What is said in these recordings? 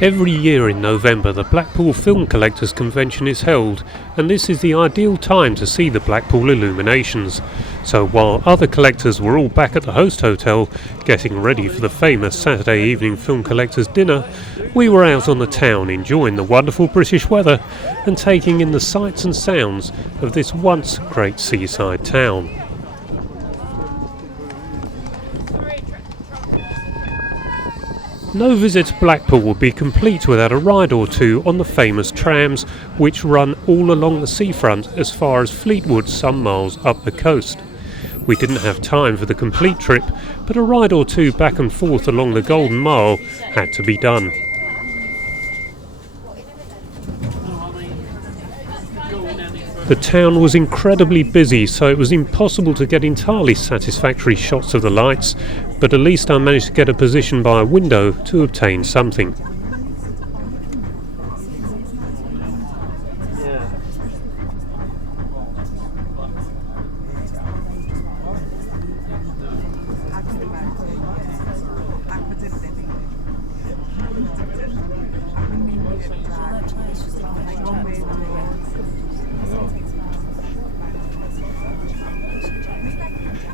Every year in November the Blackpool Film Collectors Convention is held, and this is the ideal time to see the Blackpool illuminations. So while other collectors were all back at the host hotel getting ready for the famous Saturday evening film collectors dinner, we were out on the town enjoying the wonderful British weather and taking in the sights and sounds of this once great seaside town. No visit to Blackpool would be complete without a ride or two on the famous trams, which run all along the seafront as far as Fleetwood, some miles up the coast. We didn't have time for the complete trip, but a ride or two back and forth along the Golden Mile had to be done. The town was incredibly busy, so it was impossible to get entirely satisfactory shots of the lights, but at least I managed to get a position by a window to obtain something.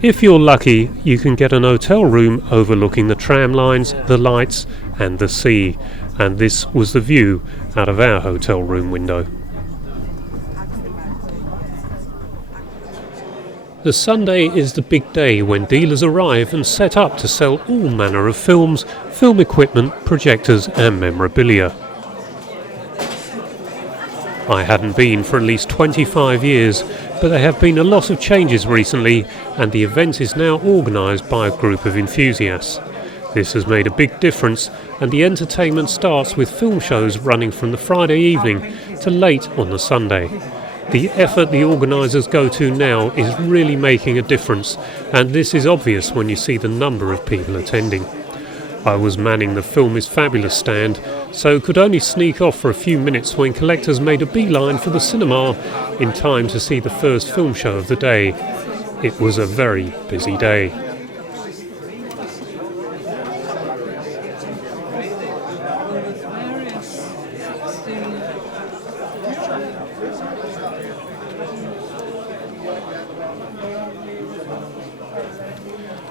If you're lucky, you can get an hotel room overlooking the tram lines, the lights and the sea, and this was the view out of our hotel room window. The Sunday is the big day when dealers arrive and set up to sell all manner of films, film equipment, projectors and memorabilia. I hadn't been for at least 25 years, but there have been a lot of changes recently, and the event is now organised by a group of enthusiasts. This has made a big difference, and the entertainment starts with film shows running from the Friday evening to late on the Sunday. The effort the organisers go to now is really making a difference, and this is obvious when you see the number of people attending. I was manning the Film is Fabulous stand, so could only sneak off for a few minutes when collectors made a beeline for the cinema in time to see the first film show of the day. It was a very busy day.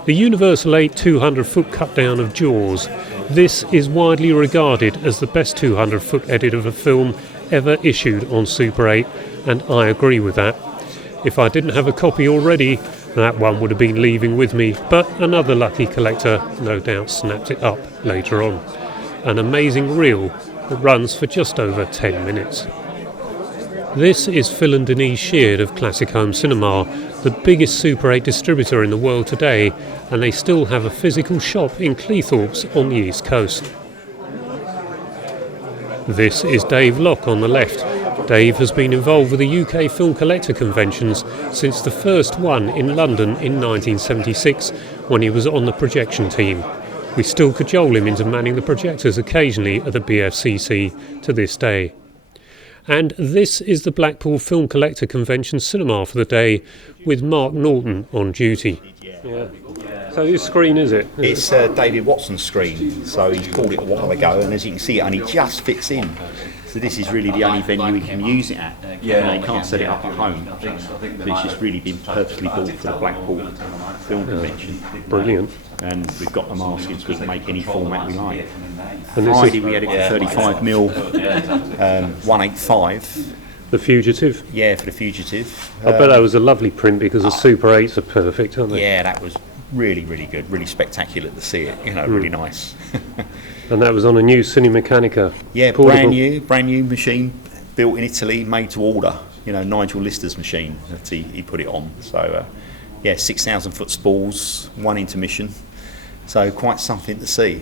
The Universal 8 200-foot cut-down of Jaws. This is widely regarded as the best 200-foot edit of a film ever issued on Super 8, and I agree with that. If I didn't have a copy already, that one would have been leaving with me, but another lucky collector no doubt snapped it up later on. An amazing reel that runs for just over 10 minutes. This is Phil and Denise Sheard of Classic Home Cinema, the biggest Super 8 distributor in the world today, and they still have a physical shop in Cleethorpes on the East Coast. This is Dave Locke on the left. Dave has been involved with the UK Film Collector Conventions since the first one in London in 1976 when he was on the projection team. We still cajole him into manning the projectors occasionally at the BFCC to this day. And this is the Blackpool Film Collector Convention cinema for the day, with Mark Norton on duty. Yeah. So whose screen is it? It's David Watson's screen, so he bought it a while ago, and as you can see it only just fits in. So this is really the only venue we can use it at. Yeah, you can't set it up at home. But it's just really been perfectly built for the Blackpool Film Convention. Brilliant. And we've got the maskings, we can make any format we like. And Friday we had it for 35mm, 185. The Fugitive? Yeah, for the Fugitive. I bet that was a lovely print because the Super 8s are perfect, aren't they? Yeah, that was really, really good. Really spectacular to see it, really nice. And that was on a new Cinemechanica. Yeah, portable. brand new machine, built in Italy, made to order. Nigel Lister's machine that he put it on. So, 6,000 foot spools, one intermission. So quite something to see.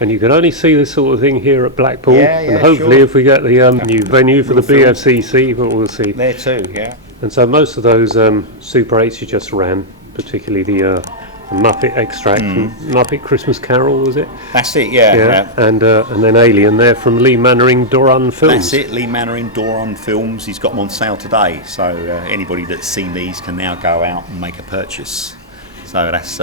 And you can only see this sort of thing here at Blackpool, and hopefully sure. If we get the new venue for the BFCC, but we'll see. There too, yeah. And so most of those Super 8s you just ran, particularly the Muppet extract from Muppet Christmas Carol, was it? That's it, yeah. And then Alien there from Lee Mannering Doran Films. That's it, Lee Mannering Doran Films. He's got them on sale today, so anybody that's seen these can now go out and make a purchase. So that's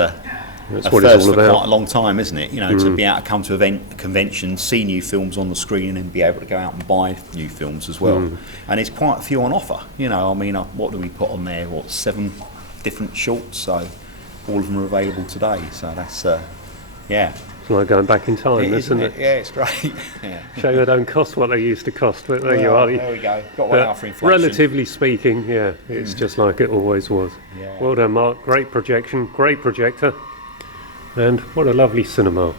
That's a what it's first all for about. quite a long time, isn't it? You know, to be able to come to a convention, see new films on the screen, and be able to go out and buy new films as well. And there's quite a few on offer. You know, I mean, what do we put on there? 7 different shorts? So all of them are available today. So that's yeah. It's like going back in time, isn't it? Yeah, it's great. Yeah. Shame they don't cost what they used to cost, but there you Well, are. there we go. Got one out for inflation. Relatively speaking, yeah, it's just like it always was. Yeah. Well done, Mark. Great projection, great projector, and what a lovely cinema.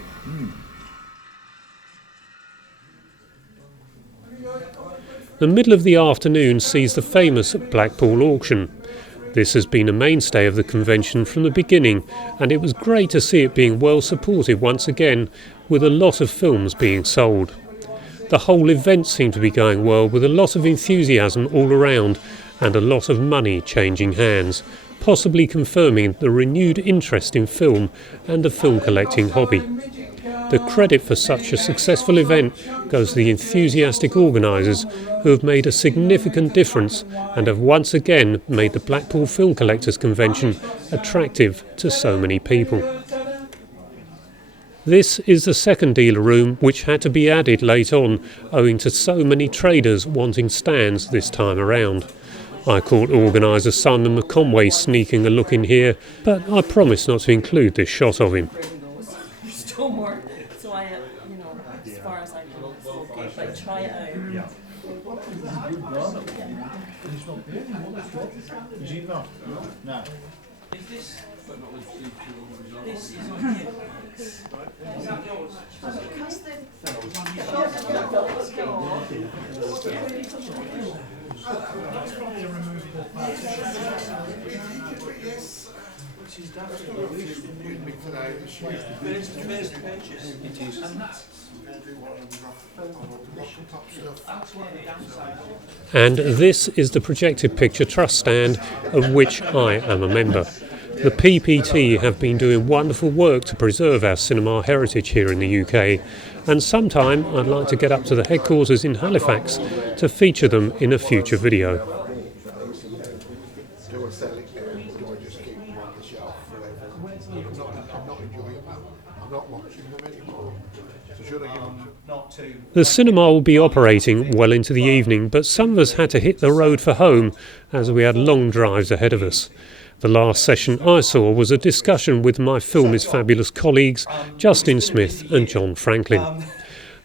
The middle of the afternoon sees the famous Blackpool auction. This has been a mainstay of the convention from the beginning, and it was great to see it being well supported once again, with a lot of films being sold. The whole event seemed to be going well, with a lot of enthusiasm all around and a lot of money changing hands, possibly confirming the renewed interest in film and the film collecting hobby. The credit for such a successful event goes to the enthusiastic organisers, who have made a significant difference and have once again made the Blackpool Film Collectors Convention attractive to so many people. This is the second dealer room, which had to be added late on owing to so many traders wanting stands this time around. I caught organiser Simon McConway sneaking a look in here, but I promised not to include this shot of him. Still more, so I, as far as I can, it's okay, but try it out. No. This is on here. Is that yours? Because Where's the purchase? It is. And that's And this is the projected picture trust stand, of which I am a member. The PPT have been doing wonderful work to preserve our cinema heritage here in the UK, and sometime I'd like to get up to the headquarters in Halifax to feature them in a future video. Do I sell it or do I just keep them on the shelf forever? I'm not enjoying them. I'm not watching them anymore. So should I give them? Not to. The cinema will be operating well into the evening, but some of us had to hit the road for home as we had long drives ahead of us. The last session I saw was a discussion with my Film is Fabulous colleagues, Justin Smith and John Franklin.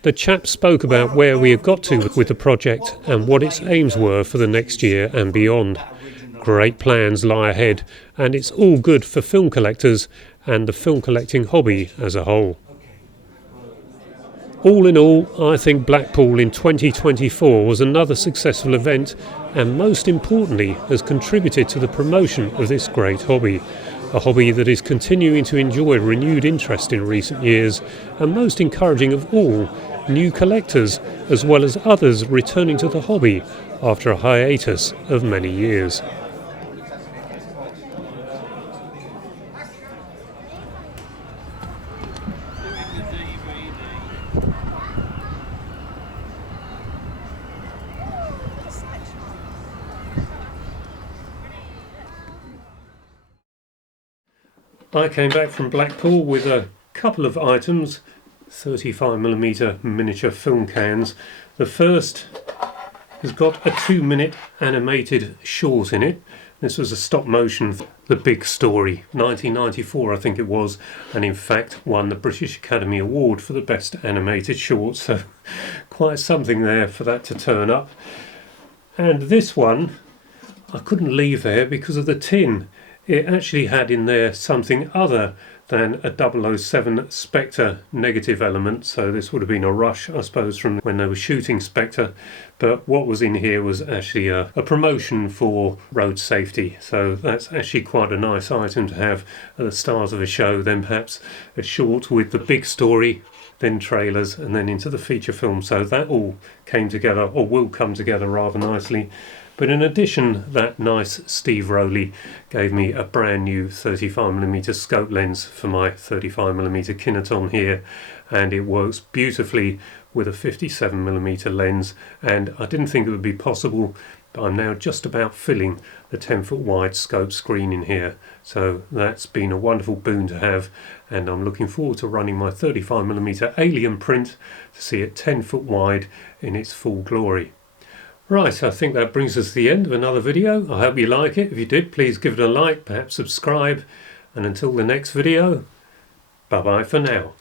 The chaps spoke about where we had got to with the project and what its aims were for the next year and beyond. Great plans lie ahead, and it's all good for film collectors and the film collecting hobby as a whole. All in all, I think Blackpool in 2024 was another successful event, and most importantly has contributed to the promotion of this great hobby, a hobby that is continuing to enjoy renewed interest in recent years, and most encouraging of all, new collectors as well as others returning to the hobby after a hiatus of many years. I came back from Blackpool with a couple of items, 35mm miniature film cans. The first has got a 2-minute animated short in it. This was a stop motion, The Big Story, 1994 I think it was, and in fact won the British Academy Award for the best animated short, so quite something there for that to turn up. And this one I couldn't leave there because of the tin. It actually had in there something other than a 007 Spectre negative element, so this would have been a rush, I suppose, from when they were shooting Spectre. But what was in here was actually a promotion for road safety, so that's actually quite a nice item to have at the start of a show, then perhaps a short with the big story, then trailers, and then into the feature film. So that all came together, or will come together rather nicely. But in addition, that nice Steve Rowley gave me a brand new 35mm scope lens for my 35mm Kineton here, and it works beautifully with a 57mm lens, and I didn't think it would be possible but I'm now just about filling the 10-foot wide scope screen in here. So that's been a wonderful boon to have, and I'm looking forward to running my 35mm alien print to see it 10-foot wide in its full glory. Right, I think that brings us to the end of another video. I hope you like it. If you did, please give it a like, perhaps subscribe, and until the next video, bye bye for now.